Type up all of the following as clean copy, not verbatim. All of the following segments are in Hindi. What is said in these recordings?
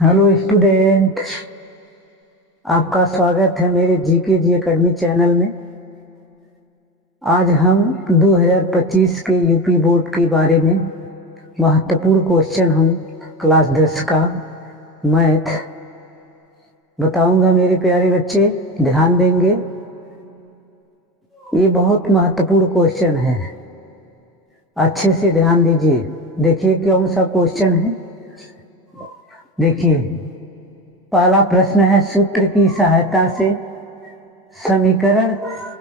हेलो स्टूडेंट, आपका स्वागत है मेरे जीके जी एकेडमी चैनल में। आज हम 2025 के यूपी बोर्ड के बारे में महत्वपूर्ण क्वेश्चन हम क्लास 10 का मैथ बताऊंगा। मेरे प्यारे बच्चे ध्यान देंगे, ये बहुत महत्वपूर्ण क्वेश्चन है, अच्छे से ध्यान दीजिए। देखिए कौन सा क्वेश्चन है। देखिए पहला प्रश्न है, सूत्र की सहायता से समीकरण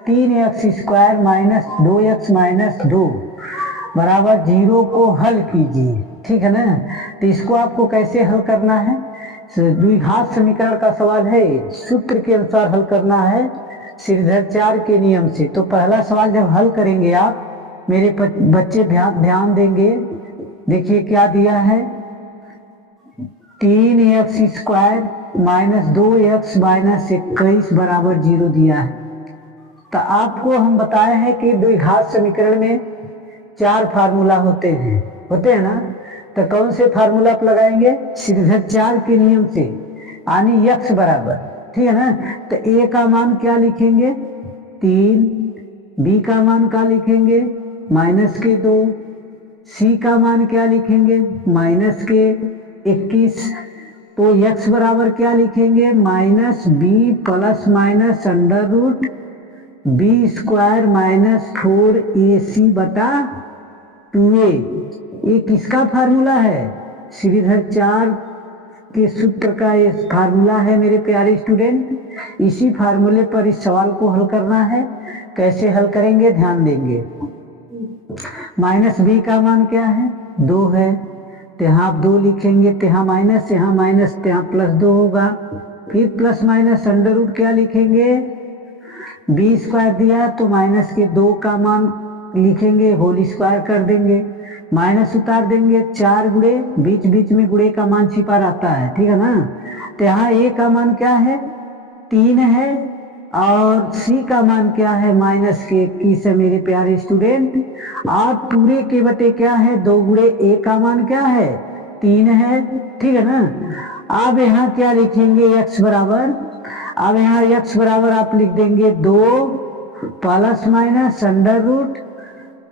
3x² माइनस 2x माइनस 2 बराबर 0 को हल कीजिए। ठीक है ना। तो इसको आपको कैसे हल करना है, द्विघात समीकरण का सवाल है, सूत्र के अनुसार हल करना है श्रीधर 4 के नियम से। तो पहला सवाल जब हल करेंगे आप मेरे बच्चे ध्यान देंगे। देखिए क्या दिया है, 3x² माइनस 2x माइनस 21 बराबर 0 दिया है। तो आपको हम बताए हैं कि द्विघात समीकरण में 4 फार्मूला होते हैं ना। तो कौन से फार्मूला आप लगाएंगे, श्रीधर 4 के नियम से, यानी x बराबर, ठीक है ना। तो a का मान क्या लिखेंगे 3, b का मान क्या लिखेंगे माइनस के 2, c का मान क्या लिखेंगे माइनस के 21। तो x बराबर क्या लिखेंगे minus B plus minus under root b² minus 4ac बटा 2a। ये किसका फार्मूला है, श्रीधर 4 के सूत्र का ये फार्मूला है मेरे प्यारे स्टूडेंट। इसी फार्मूले पर इस सवाल को हल करना है। कैसे हल करेंगे ध्यान देंगे। माइनस बी का मान क्या है 2 है, तो यहाँ आप 2 लिखेंगे, तो यहाँ माइनस तो यहाँ प्लस 2 होगा। फिर प्लस माइनस अंडर रूट क्या लिखेंगे, b² दिया तो माइनस के 2 का मान लिखेंगे, होल स्क्वायर कर देंगे, माइनस उतार देंगे, 4 गुणे, बीच बीच में गुणे का मान छिपा रहता है, ठीक है ना। तो यहाँ a का मान क्या है 3 है और c का मान क्या है माइनस के 21 है मेरे प्यारे स्टूडेंट। और पूरे के बटे क्या है 2 गुणे a का मान क्या है 3 है, ठीक है ना। अब यहाँ क्या लिखेंगे x बराबर, अब यहाँ x बराबर आप लिख देंगे 2 प्लस माइनस अंडर रूट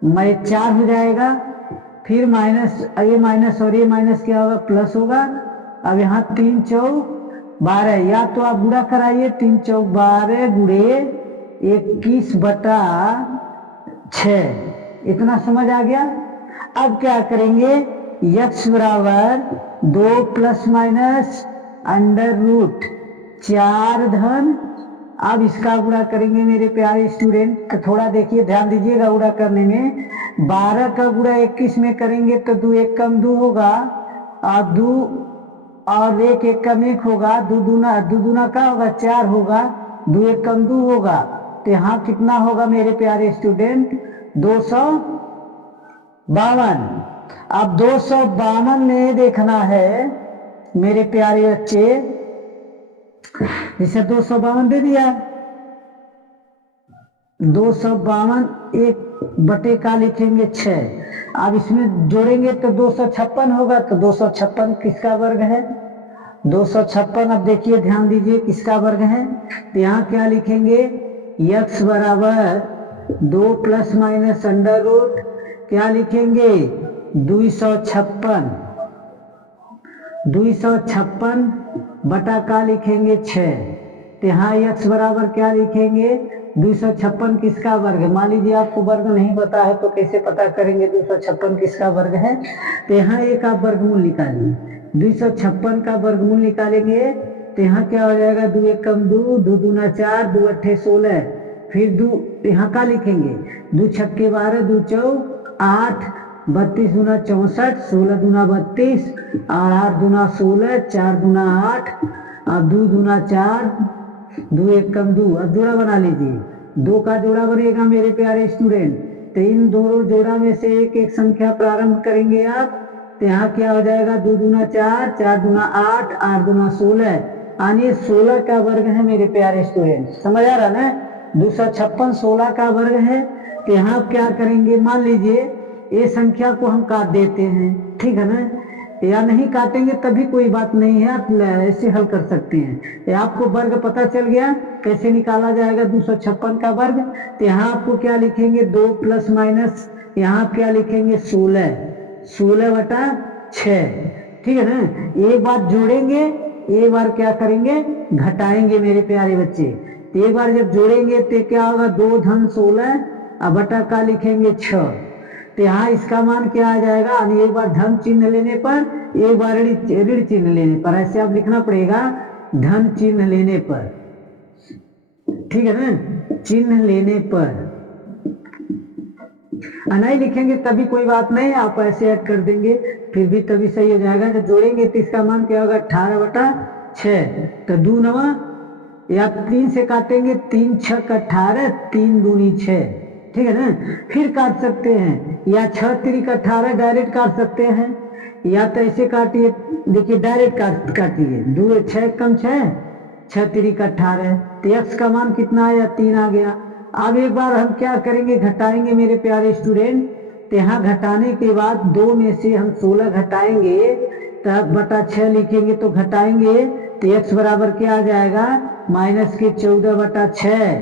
में 4 हो जाएगा, फिर माइनस ये माइनस और ये माइनस क्या होगा प्लस होगा। अब यहाँ 3 चौक 12, या तो आप गुणा कराइए, 3 चौक 12 गुणे 21 बटा 6, इतना समझ आ गया। अब क्या करेंगे, x बराबर 2 प्लस माइनस अंडर रूट 4 धन, अब इसका गुणा करेंगे मेरे प्यारे स्टूडेंट। तो थोड़ा देखिए ध्यान दीजिएगा, गुणा करने में 12 का गुणा 21 में करेंगे तो 2 1 कम 2 होगा, और 2 और 1 1 कम 1 होगा, 2 दूना का होगा 4 होगा, 2 1 कम 2 होगा। तो यहाँ कितना होगा मेरे प्यारे स्टूडेंट 252। अब 252 में देखना है मेरे प्यारे बच्चे, जिसे 252 दे दिया, 252 1 बटे का लिखेंगे 6। अब इसमें जोड़ेंगे तो 256 होगा, तो 256 किसका वर्ग है 256। अब देखिए ध्यान दीजिए किसका वर्ग है, तो यहाँ क्या लिखेंगे x बराबर 2 प्लस माइनस अंडर रूट क्या लिखेंगे 256 बटा का लिखेंगे 6। तो यहाँ x बराबर क्या लिखेंगे 256 किसका वर्ग है। मान लीजिए आपको वर्ग नहीं पता है तो कैसे पता करेंगे 256 किसका वर्ग है। तो यहाँ एक आप वर्गमूल निकालिए, 256 का वर्गमूल निकालेंगे तो यहाँ क्या हो जाएगा 2 1 कम 2, 2 दूना 4, 2 अट्ठे 16, फिर 2 यहाँ का लिखेंगे 2 छक्के 12, 2 चौक 8, 32 दूना 64, 16 दूना 32 और 8 दूना 16, 4 दूना 8 और 2 दूना 4, 2 1 कम 2। अब जोड़ा बना लीजिए, 2 का जोड़ा बनेगा मेरे प्यारे स्टूडेंट। तो इन दोनों जोड़ा में से एक एक संख्या प्रारंभ करेंगे आप, तो यहाँ क्या हो जाएगा 2 दूना 4, 4 दूना 8, 8 दूना 16, यानी 16 का वर्ग है मेरे प्यारे स्टूडेंट। समझ आ रहा ना, 256 16 का वर्ग है। तो यहाँ क्या करेंगे, मान लीजिए ये संख्या को हम काट देते हैं, ठीक है ना। या नहीं काटेंगे तभी कोई बात नहीं है, आप ऐसे हल कर सकते हैं। ये आपको वर्ग पता चल गया कैसे निकाला जाएगा 256 का वर्ग। तो यहाँ आपको क्या लिखेंगे 2 प्लस माइनस, यहाँ क्या लिखेंगे 16/6, ठीक है ना। एक बार जोड़ेंगे, एक बार क्या करेंगे घटाएंगे मेरे प्यारे बच्चे। एक बार जब जोड़ेंगे तो क्या होगा 2 धन 16 अब बटा का लिखेंगे 6। तो यहाँ इसका मान क्या आ जाएगा, एक बार धन चिन्ह लेने पर, एक बार ऋण चिन्ह लेने पर, ऐसे आप लिखना पड़ेगा धन चिन्ह लेने पर, ठीक है ना, चिन्ह लेने पर। नहीं लिखेंगे तभी कोई बात नहीं, आप ऐसे ऐड कर देंगे फिर भी तभी सही हो जाएगा। जब जोड़ेंगे तो इसका मान क्या होगा 18/6। तो 2 9 या 3 से काटेंगे 3 6 18, 3 दूनी 6, ठीक है ना। फिर काट सकते हैं, या 6 3 18 डायरेक्ट काट सकते हैं, या तो ऐसे काटिए, देखिए डायरेक्ट काटिए 2 6 कम 6 6 3 18। तो x का मान कितना आया 3 आ गया। अब एक बार हम क्या करेंगे घटाएंगे मेरे प्यारे स्टूडेंट। तो यहाँ घटाने के बाद 2 में से हम 16 घटाएंगे तब बटा 6 लिखेंगे, तो घटाएंगे तो x बराबर क्या आ जाएगा माइनस के 14/6।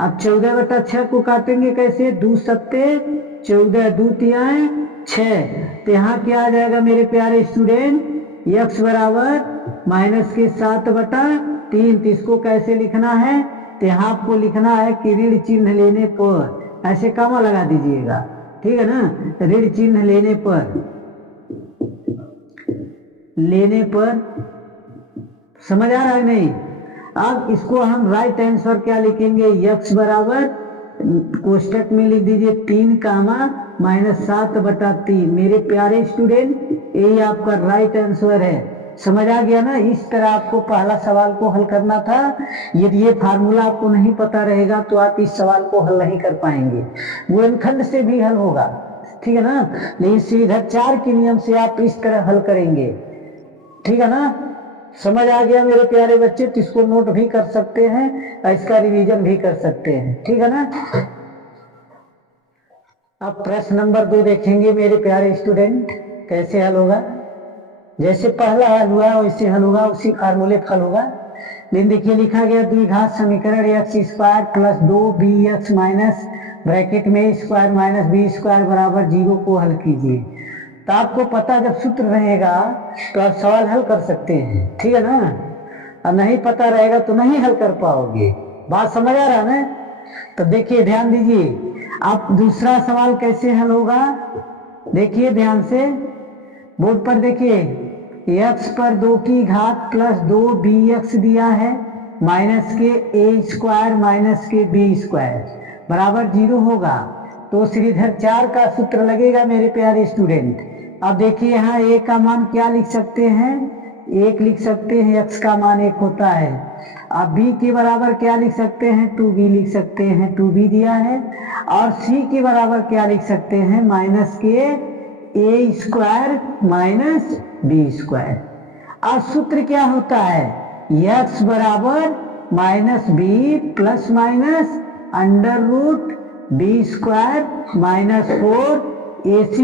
अब 14/6 को काटेंगे कैसे 2 सत्ते 14, 2 तियाएं 6। तो यहाँ क्या आ जाएगा मेरे प्यारे स्टूडेंट x बराबर माइनस के 7/3। तो इसको कैसे लिखना है, तो यहाँ आपको लिखना है कि ऋण चिन्ह लेने पर, ऐसे कामा लगा दीजिएगा, ठीक है ना। ऋण चिन्ह लेने पर समझ आ रहा है नहीं। अब इसको हम राइट आंसर क्या लिखेंगे x बराबर कोष्टक में लिख दीजिए 3 माइनस 7/3। मेरे प्यारे स्टूडेंट यही आपका राइट आंसर है। समझ आ गया ना। इस तरह आपको पहला सवाल को हल करना था। यदि ये फार्मूला आपको नहीं पता रहेगा तो आप इस सवाल को हल नहीं कर पाएंगे। गुणनखंड से भी हल होगा, ठीक है ना, लेकिन श्रीधर 4 के नियम से आप इस तरह हल करेंगे, ठीक है ना। समझ आ गया मेरे प्यारे बच्चे, तो इसको नोट भी कर सकते हैं और इसका रिवीजन भी कर सकते हैं, ठीक है ना। अब प्रश्न नंबर 2 देखेंगे मेरे प्यारे स्टूडेंट कैसे हल होगा। जैसे पहला हल हुआ वैसे हल होगा, उसी फार्मूले हल होगा। लेकिन देखिए लिखा गया द्विघात समीकरण x² plus 2bx minus bracket में स्क्वायर माइनस बी स्क्वायर बराबर 0 को हल कीजिए। तो आपको पता जब सूत्र रहेगा तो आप सवाल हल कर सकते हैं, ठीक है ना। और नहीं पता रहेगा तो नहीं हल कर पाओगे। बात समझ आ रहा है ना। तो देखिए ध्यान दीजिए, आप दूसरा सवाल कैसे हल होगा देखिए ध्यान से, बोर्ड पर देखिए x पर 2 की घात प्लस 2bx दिया है माइनस के a² माइनस के b² बराबर 0 होगा। तो श्रीधर 4 का सूत्र लगेगा मेरे प्यारे स्टूडेंट। अब देखिए यहाँ a का मान क्या लिख सकते हैं, 1 लिख सकते हैं, x का मान 1 होता है। अब b के बराबर क्या लिख सकते हैं 2b लिख सकते हैं, 2b दिया है। और c के बराबर क्या लिख सकते हैं माइनस के a² माइनस b²। अब सूत्र क्या होता है x बराबर minus b plus minus √b² minus 4ac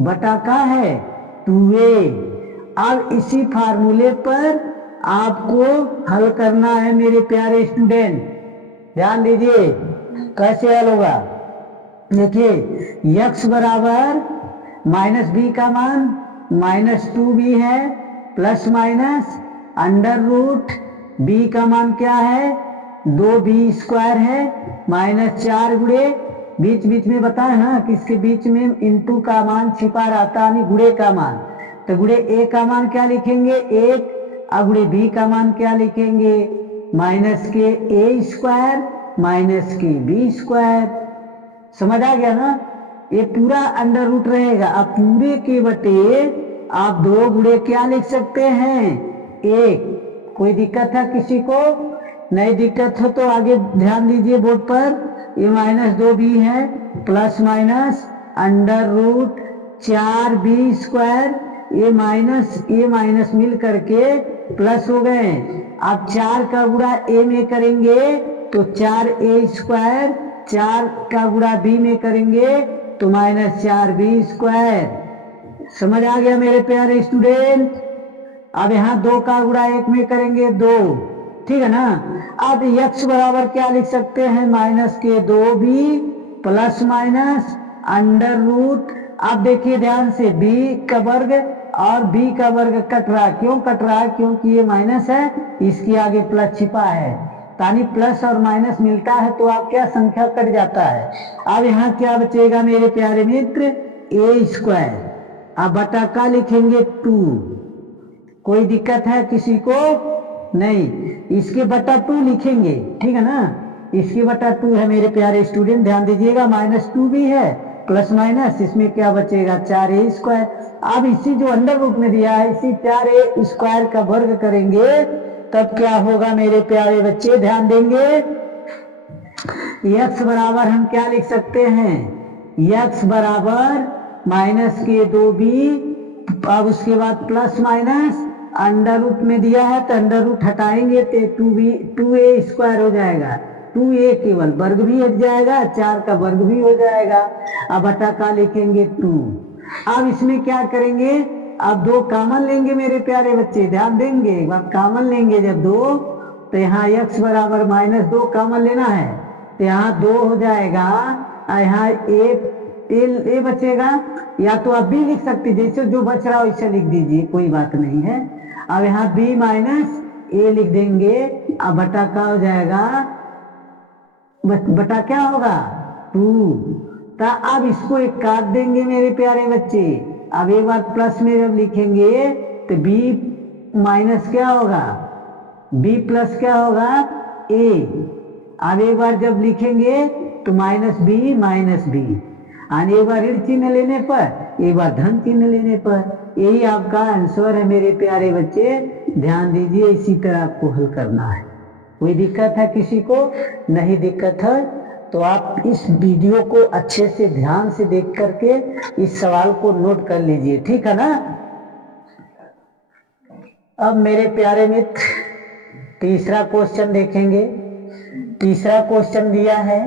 बटा का है 2a। अब इसी फार्मूले पर आपको हल करना है मेरे प्यारे स्टूडेंट। ध्यान दीजिए कैसे हल होगा। देखिए x बराबर माइनस b का मान माइनस 2b है प्लस माइनस √b का मान क्या है 2b² है माइनस 4 गुणे बीच बीच में बताए ना किसके बीच में इंटू का मान छिपा रहता है गुणे का मान। तो गुणे a का मान क्या लिखेंगे 1 और गुणे b का मान क्या लिखेंगे माइनस के a² माइनस के b²। समझ आ गया ना। ये पूरा अंडर रूट रहेगा। अब पूरे के बटे आप 2 गुणे क्या लिख सकते हैं 1। कोई दिक्कत है किसी को, नहीं दिक्कत हो तो आगे ध्यान दीजिए बोर्ड पर। ये माइनस 2b है प्लस माइनस √4b²। ये माइनस मिल करके प्लस हो गए। अब 4 का गुणा a में करेंगे तो 4a², 4 का गुणा b में करेंगे तो माइनस 4b²। समझ आ गया मेरे प्यारे स्टूडेंट। अब यहाँ 2 का गुणा 1 में करेंगे 2, ठीक है ना। अब x बराबर क्या लिख सकते हैं, -2b plus minus under root. अब देखिए ध्यान से, b का वर्ग और b का वर्ग कट रहा, क्यों कट रहा है, क्योंकि ये माइनस है, इसके आगे प्लस छिपा है, यानी प्लस और माइनस मिलता है तो आप क्या संख्या कट जाता है। अब यहाँ क्या बचेगा मेरे प्यारे मित्र, a²। अब बटा का लिखेंगे 2, कोई दिक्कत है किसी को नहीं, इसके बटा 2 लिखेंगे, ठीक है ना। इसके बटा 2 है मेरे प्यारे स्टूडेंट, ध्यान दीजिएगा, -2 भी है प्लस माइनस, इसमें क्या बचेगा 4a²। अब इसी जो अंडर रूट में दिया है इसी 4a² का वर्ग करेंगे, तब क्या होगा मेरे प्यारे बच्चे, ध्यान देंगे। x बराबर हम क्या लिख सकते हैं, x बराबर -2b, अब उसके बाद प्लस माइनस अंडर रूट में दिया है तो अंडर रूट हटाएंगे तो 2a² हो जाएगा, 2a केवल वर्ग भी हट जाएगा, 4 का वर्ग भी हो जाएगा। अब बटा का लिखेंगे 2। अब इसमें क्या करेंगे, अब 2 कॉमन लेंगे मेरे प्यारे बच्चे, ध्यान देंगे, एक बार कॉमन लेंगे जब 2, तो यहाँ x बराबर -2 कॉमन लेना है तो यहाँ 2 हो जाएगा, यहाँ ए बचेगा, या तो आप b लिख सकते, जैसे जो बच रहा हो इसे लिख दीजिए, कोई बात नहीं है। अब यहाँ b - a लिख देंगे, अब बटा का हो जाएगा, बटा क्या होगा 2। तो अब इसको एक काट देंगे मेरे प्यारे बच्चे। अब एक बार प्लस में जब लिखेंगे तो b माइनस क्या होगा, b प्लस क्या होगा a। अब एक बार जब लिखेंगे तो -b, और एक बार ऋण चिन्ह लेने पर, एक बार धन चिन्ह लेने पर, यही आपका आंसर है मेरे प्यारे बच्चे, ध्यान दीजिए, इसी तरह आपको हल करना है। कोई दिक्कत है किसी को, नहीं दिक्कत है तो आप इस वीडियो को अच्छे से ध्यान से देख करके इस सवाल को नोट कर लीजिए, ठीक है ना। अब मेरे प्यारे मित्र तीसरा क्वेश्चन देखेंगे। तीसरा क्वेश्चन दिया है,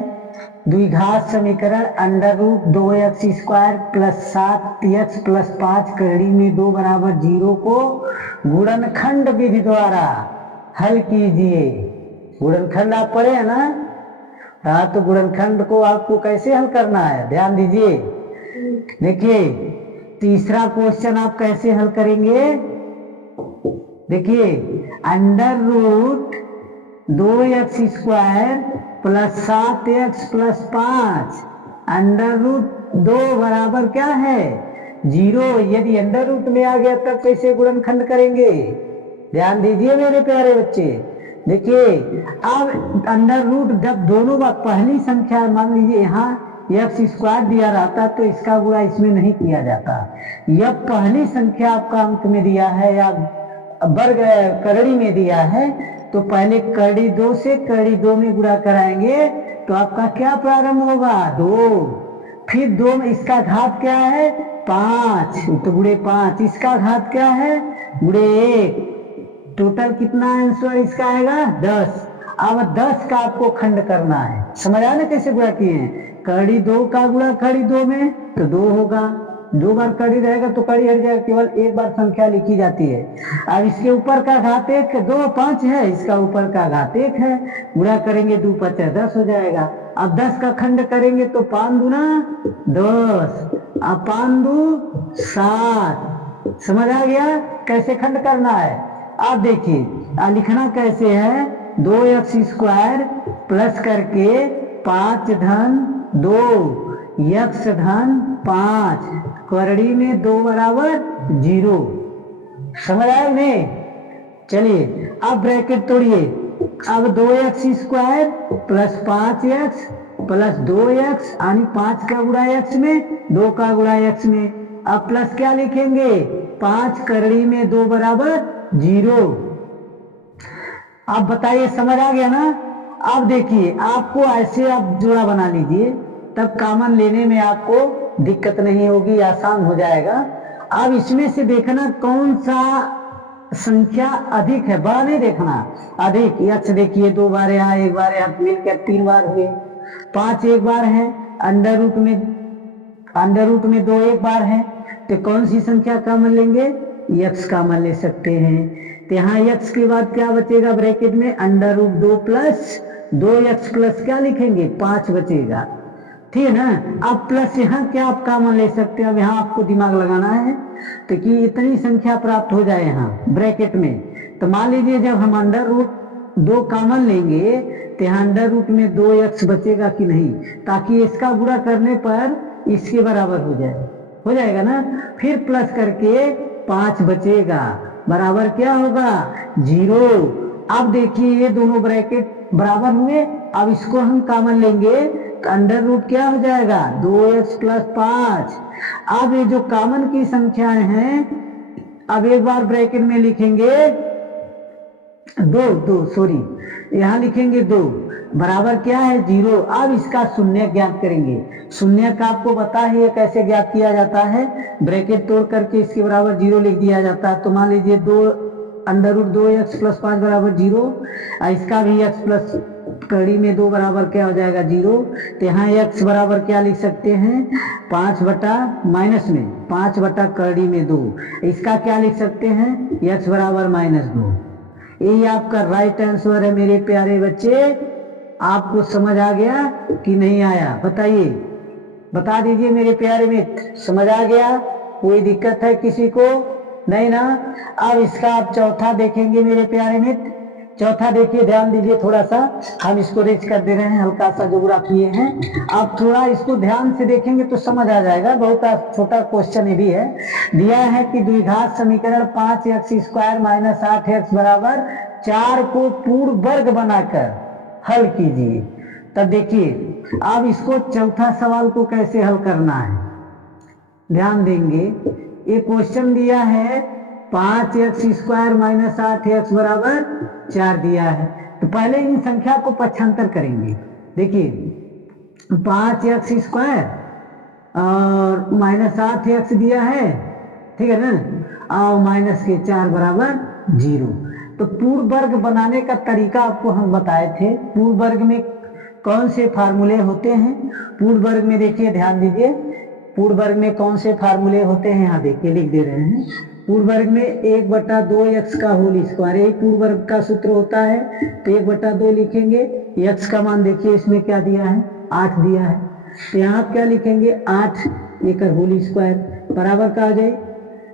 द्विघात समीकरण √2x² प्लस 7x प्लस 5 करड़ी में 2 बराबर 0 को गुणनखंड विधि द्वारा हल कीजिए। गुणनखंड आप पढ़े हैं ना, हाँ, तो गुणनखंड को आपको कैसे हल करना है, ध्यान दीजिए। देखिए तीसरा क्वेश्चन आप कैसे हल करेंगे, देखिए √2x² प्लस 7x प्लस 5 √2 बराबर क्या है 0। यदि अंडर रूट में आ गया तब कैसे गुणनखंड करेंगे, ध्यान दीजिए मेरे प्यारे बच्चे। देखिए अब अंडर रूट जब दोनों बार पहली संख्या, मान लीजिए यहाँ x² दिया रहता तो इसका गुणा इसमें नहीं किया जाता। यह पहली संख्या आपका अंक में दिया है या वर्ग करड़ी में दिया है तो पहले करड़ी 2 से करड़ी 2 में गुणा कराएंगे तो आपका क्या प्रारंभ होगा 2, फिर 2 में इसका घात क्या है 5, तो गुणे 5, इसका घात क्या है गुणे 1, टोटल कितना आंसर इसका आएगा 10। अब 10 का आपको खंड करना है, समझ आया ना कैसे गुणा किए हैं। करड़ी 2 का गुणा करड़ी 2 में तो 2 होगा, 2 बार कड़ी रहेगा तो कड़ी हट जाएगा, केवल एक बार संख्या लिखी जाती है। अब इसके ऊपर का घात 1 2 5 है, इसका ऊपर का घात 1 है, गुणा करेंगे 2 5 10 हो जाएगा। अब 10 का खंड करेंगे तो 5 दूना 10, अब 5 2 7। समझ आ गया कैसे खंड करना है। अब देखिए लिखना कैसे है, 2x² प्लस करके 5 धन 2 x धन 5 करड़ी में 2 बराबर 0। समझ आया नहीं, चलिए अब ब्रैकेट तोड़िए। अब 2x² plus 5x plus 2x यानी 5 का गुणा x में 2 का गुणा x में, अब प्लस क्या लिखेंगे 5 करड़ी में 2 बराबर 0। अब बताइए समझ आ गया ना। अब देखिए आपको ऐसे आप जोड़ा बना लीजिए, तब कॉमन लेने में आपको दिक्कत नहीं होगी, आसान हो जाएगा। अब इसमें से देखना कौन सा संख्या अधिक है, बड़ा नहीं देखना, अधिक। x देखिए 2 बार यहाँ 1 बार यहाँ मिलकर 3 बार हुए, 5 1 बार है, अंडर रूट में 2 1 बार है, तो कौन सी संख्या कॉमन लेंगे? x कॉमन ले सकते हैं। तो यहाँ x के बाद क्या बचेगा ब्रैकेट में? Under root 2 plus 2x plus क्या लिखेंगे? 5 बचेगा। ठीक है ना। अब प्लस यहाँ क्या आप कॉमन ले सकते हैं? अब यहाँ आपको दिमाग लगाना है तो कि इतनी संख्या प्राप्त हो जाए यहाँ ब्रैकेट में। तो मान लीजिए जब हम अंडर रूट 2 कॉमन लेंगे तो यहाँ अंडर रूट में 2x बचेगा कि नहीं, ताकि इसका गुणा करने पर इसके बराबर हो जाए, हो जाएगा ना। फिर प्लस करके 5 बचेगा, बराबर क्या होगा? 0। अब देखिए ये दोनों ब्रैकेट बराबर हुए। अब इसको हम कॉमन लेंगे तो अंडर रूट क्या हो जाएगा? 2x plus 5। अब ये जो कॉमन की संख्याएं हैं, अब एक बार ब्रैकेट में लिखेंगे 2 सॉरी यहाँ लिखेंगे 2 बराबर क्या है? 0। अब इसका शून्य ज्ञात करेंगे। शून्य का आपको पता है ये कैसे ज्ञात किया जाता है? ब्रैकेट तोड़ करके इसके बराबर 0 लिख दिया जाता है। तो मान लीजिए 2 अंडर रूट 2x प्लस 5 बराबर 0। इसका भी x प्लस कड़ी में 2 बराबर क्या हो जाएगा? 0। तो यहाँ x बराबर क्या लिख सकते हैं? 5 बटा माइनस में 5 बटा कड़ी में 2। इसका क्या लिख सकते हैं? x बराबर -2। यही आपका राइट आंसर है मेरे प्यारे बच्चे। आपको समझ आ गया कि नहीं आया? बताइए, बता दीजिए मेरे प्यारे मित्र, समझ आ गया? कोई दिक्कत है किसी को? नहीं ना। अब इसका आप चौथा देखेंगे मेरे प्यारे मित्र। चौथा देखिए, ध्यान दीजिए थोड़ा सा, हम इसको रेज कर दे रहे हैं, हल्का सा जो ग्राफ किए हैं। आप थोड़ा इसको ध्यान से देखेंगे तो समझ आ जाएगा। बहुत छोटा क्वेश्चन ये भी है। दिया है कि द्विघात समीकरण 5x² माइनस 8x बराबर 4 को पूर्ण वर्ग बनाकर हल कीजिए। तब देखिए अब इसको चौथा सवाल को कैसे हल करना है, ध्यान देंगे। ये क्वेश्चन दिया है 5x² माइनस 8x बराबर 4 दिया है। तो पहले इन संख्या को पक्षांतर करेंगे। देखिए 5x² और माइनस 8x दिया है, ठीक है ना, और माइनस के 4 बराबर 0। तो पूर्ण वर्ग बनाने का तरीका आपको हम बताए थे। पूर्ण वर्ग में कौन से फार्मूले होते हैं? पूर्ण वर्ग में देखिए, ध्यान दीजिए, पूर्ण वर्ग में कौन से फार्मूले होते हैं? यहाँ देखिए लिख दे रहे हैं। पूर्ण वर्ग में 1/2x का होल स्क्वायर, एक पूर्ण वर्ग का सूत्र होता है। तो 1/2 लिखेंगे। x का मान देखिए इसमें क्या दिया है? 8 दिया है। तो यहाँ क्या लिखेंगे? 8 एक होल स्क्वायर बराबर का आ जाए।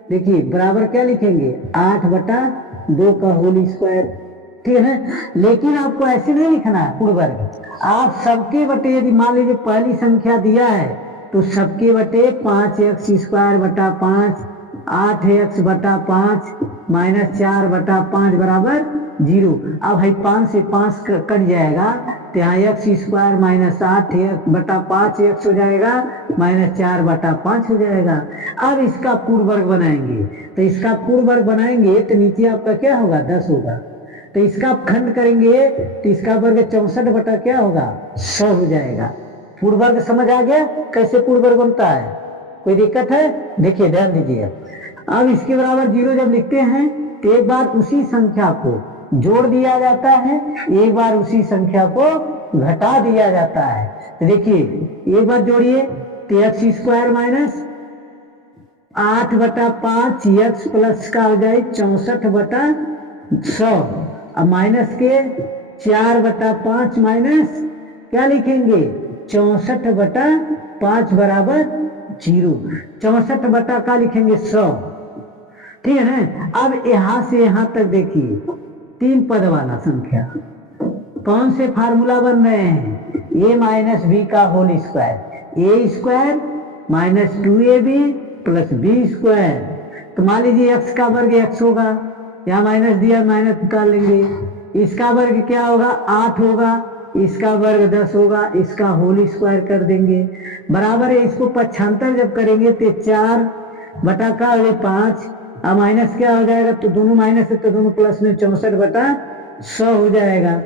देखिए बराबर क्या लिखेंगे? 8/2 का होल स्क्वायर, ठीक है ना। लेकिन आपको ऐसे नहीं लिखना है पूर्ण वर्ग। आप सबके बटे, यदि मान लीजिए पहली संख्या दिया है तो सबके बटे 5x² बटा 5, 8x/5 माइनस 4/5 बराबर 0। अब भाई 5 से 5 कट जाएगा तो यहाँ x² माइनस 8x/5 x हो जाएगा, माइनस 4/5 हो जाएगा। अब इसका पूर्ण वर्ग बनाएंगे। तो इसका पूर्ण वर्ग बनाएंगे तो नीचे आपका क्या होगा? 10 होगा। तो इसका आप खंड करेंगे तो इसका वर्ग 64 बटा क्या होगा? 100 हो जाएगा। पूर्ण वर्ग समझ आ गया कैसे पूर्ण वर्ग बनता है? कोई दिक्कत है? देखिए ध्यान दीजिए। अब इसके बराबर 0 जब लिखते हैं तो एक बार उसी संख्या को जोड़ दिया जाता है, एक बार उसी संख्या को घटा दिया जाता है। तो देखिए एक बार जोड़िए तो x² माइनस 8/5 x प्लस का हो जाए 64/100। अब माइनस के 4/5 माइनस क्या लिखेंगे? 64/5 बराबर 0। 64 बटा का लिखेंगे 100, ठीक है ना। अब यहां से यहां तक देखिए 3 पद वाला संख्या, कौन से फार्मूला बन रहे हैं? a माइनस b का whole square, a² minus 2ab plus b²। तो मान लीजिए x का वर्ग x होगा, यहाँ माइनस दिया, माइनस निकाल लेंगे। इसका वर्ग क्या होगा? 8 होगा। इसका वर्ग 10 होगा। इसका होल स्क्वायर कर देंगे, बराबर है। इसको पक्षांतर जब करेंगे तो 4 बटा का हो 5, अब माइनस क्या हो जाएगा? तो दोनों माइनस है तो दोनों प्लस में 64/100 हो जाएगा।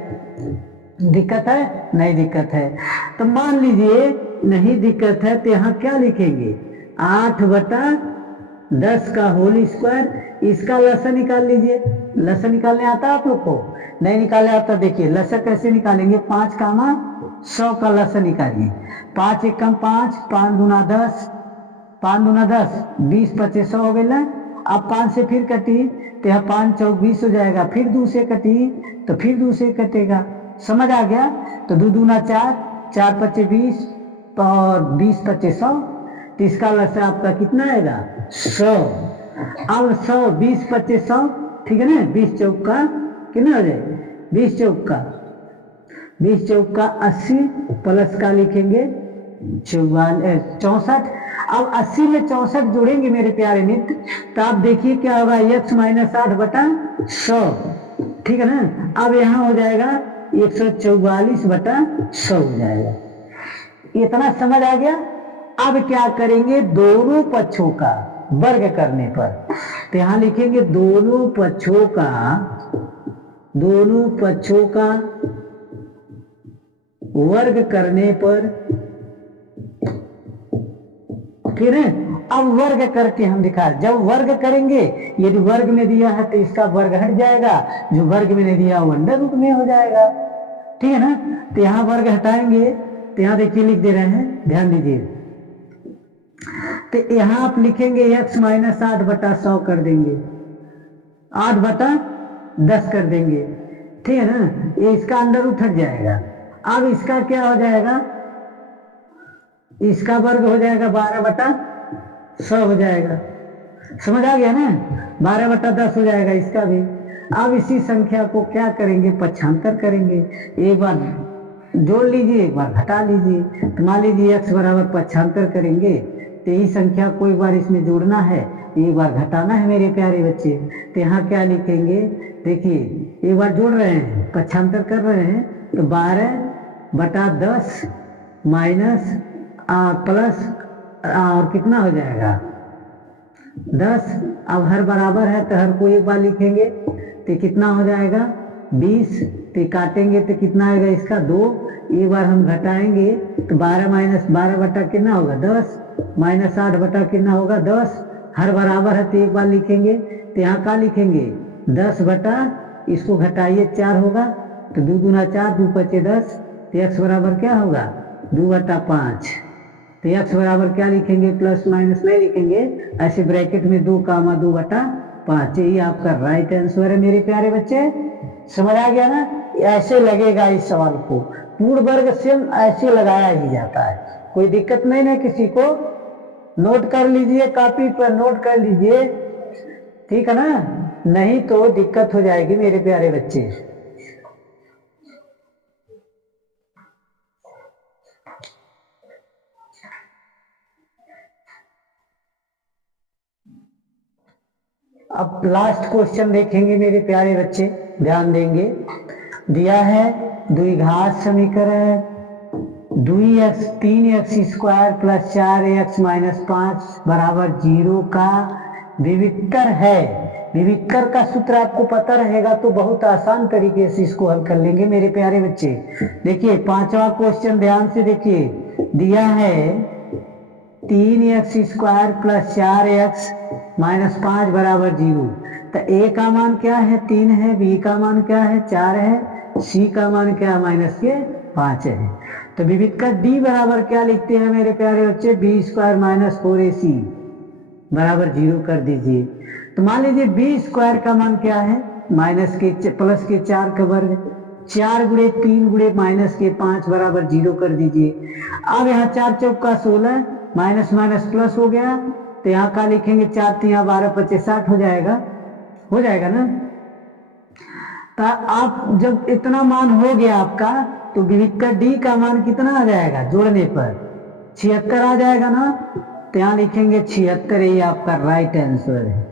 दिक्कत है? नहीं दिक्कत है। तो मान लीजिए नहीं दिक्कत है तो यहाँ क्या लिखेंगे? 8/10 का होल स्क्वायर। इसका लसा निकाल लीजिए। लसा निकालने आता है आप लोग को? नहीं निकाले आता? देखिए लसा कैसे निकालेंगे? 5 का 100 का लसा निकालिए। 5 × 1 = 5, 5 × 2 = 10, 5 दूना 10, 20 25 100 हो गई ना। अब 5 से फिर कटी तो यहाँ 5 चौक 20 हो जाएगा, फिर 2 से कटी तो फिर 2 से कटेगा। समझ आ गया? तो 2 दूना 4, 4 पच्चे 20 और 20 पच्चे 100, तो इसका लसा आपका कितना आएगा? 100। अब 100 20 पच्चे 100, ठीक है ना। 20 चौक का कितना हो जाएगा? 20 चौक का 80 प्लस का लिखेंगे 64। अब 80 में 64 जोड़ेंगे मेरे प्यारे मित्र, तो आप देखिए क्या होगा, x माइनस 8 बटा 100, ठीक है ना। अब यहाँ हो जाएगा 144 बटा 100 हो जाएगा। इतना समझ आ गया? अब क्या करेंगे, दोनों पक्षों का वर्ग करने पर, तो यहाँ लिखेंगे दोनों पक्षों का वर्ग करने पर, ठीक है। अब वर्ग करके हम दिखा, जब वर्ग करेंगे यदि वर्ग में दिया है तो इसका वर्ग हट जाएगा, जो वर्ग में नहीं दिया वो अंडर रूट में हो जाएगा, ठीक है ना। तो यहाँ वर्ग हटाएंगे तो यहाँ देखिए लिख दे रहे हैं, ध्यान दीजिए। तो यहाँ आप लिखेंगे x माइनस 8 बटा 100 कर देंगे, 8 बटा 10 कर देंगे, ठीक है ना। ये इसका अंडर रूट हट जाएगा। अब इसका क्या हो जाएगा, इसका वर्ग हो जाएगा 12 बटा 100 हो जाएगा। समझ आ गया ना? 12 बटा 10 हो जाएगा इसका भी। अब इसी संख्या को क्या करेंगे, पक्षांतर करेंगे। एक बार जोड़ लीजिए, एक बार घटा लीजिए। तो मान लीजिए x बराबर पक्षांतर करेंगे तो यही संख्या को एक बार इसमें जोड़ना है, एक बार घटाना है मेरे प्यारे बच्चे। तो यहाँ क्या लिखेंगे, देखिए एक बार जोड़ रहे हैं, पक्षांतर कर रहे हैं, तो 12 बटा 10 माइनस प्लस और कितना हो जाएगा 10। अब हर बराबर है तो हर को एक बार लिखेंगे तो कितना हो जाएगा 20। तो काटेंगे तो कितना आएगा इसका 2। एक बार हम घटाएंगे तो 12 माइनस 12 बटा कितना होगा 10, माइनस 8 बटा कितना होगा 10। हर बराबर है तो एक बार लिखेंगे, तो यहाँ क्या लिखेंगे 10 बटा, इसको घटाइए 4 होगा, तो 2 दूना 4, 2 पचे 10, तो x बराबर क्या होगा 2 बटा 5। तो x बराबर क्या लिखेंगे, प्लस माइनस नहीं लिखेंगे, ऐसे ब्रैकेट में 2 कामा 2 बटा 5। यही आपका राइट आंसर है मेरे प्यारे बच्चे। समझ आ गया ना? ऐसे लगेगा इस सवाल को, पूर्ण वर्ग सेम ऐसे लगाया ही जाता है, कोई दिक्कत नहीं ना किसी को। नोट कर लीजिए, कॉपी पर नोट कर लीजिए, ठीक है ना, नहीं तो दिक्कत हो जाएगी मेरे प्यारे बच्चे। अब लास्ट क्वेश्चन देखेंगे मेरे प्यारे बच्चे, ध्यान देंगे। दिया है द्विघात समीकरण 2x 3x square plus 4x minus 5 बराबर 0 का विवित्तर है। विवित्तर का सूत्र आपको पता रहेगा तो बहुत आसान तरीके से इसको हल कर लेंगे मेरे प्यारे बच्चे। देखिए 5वां क्वेश्चन ध्यान से देखिए, दिया है 3x square plus 4x minus 5 बराबर 0। तो a का मान क्या है 3 है, b का मान क्या है 4 है, c का मान क्या है माइनस के 5 है। तो विविध का d बराबर क्या लिखते हैं मेरे प्यारे बच्चे, b स्क्वायर माइनस 4ac बराबर 0 कर दीजिए। तो मान लीजिए b स्क्वायर का मान क्या है, माइनस के प्लस के 4 का वर्ग, 4 गुणे 3 गुणे माइनस के 5 बराबर 0 कर दीजिए। अब यहाँ 4 चौक का 16 माइनस माइनस प्लस हो गया, तो यहाँ का लिखेंगे 4 3 12 25 60 हो जाएगा ना। तो आप जब इतना मान हो गया आपका, तो विविध का डी का मान कितना आ जाएगा, जोड़ने पर 76 आ जाएगा ना। तो यहाँ लिखेंगे 76, ये आपका राइट आंसर है।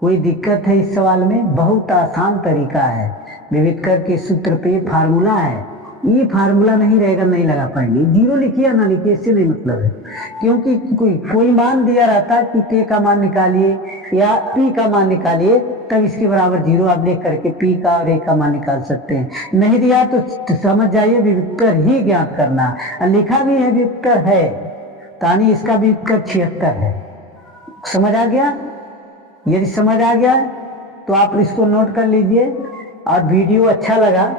कोई दिक्कत है इस सवाल में? बहुत आसान तरीका है, विविधकर के सूत्र पे फार्मूला है, ये फार्मूला नहीं रहेगा नहीं लगा पाएंगे। 0 लिखिए ना लिखिए इससे नहीं मतलब है, क्योंकि कोई मान दिया रहता है कि k का मान निकालिए या p का मान निकालिए, तब इसके बराबर 0 आप लिख करके p का और a का मान निकाल सकते हैं। नहीं दिया तो समझ जाइए विविधकर ही ज्ञात करना, लिखा भी है विविधकर है, तानी इसका विविधकर 76 है। समझ आ गया? यदि समझ आ गया तो आप इसको नोट कर लीजिए, और वीडियो अच्छा लगा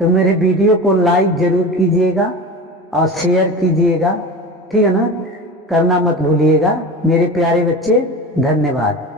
तो मेरे वीडियो को लाइक जरूर कीजिएगा और शेयर कीजिएगा, ठीक है ना। करना मत भूलिएगा मेरे प्यारे बच्चे। धन्यवाद।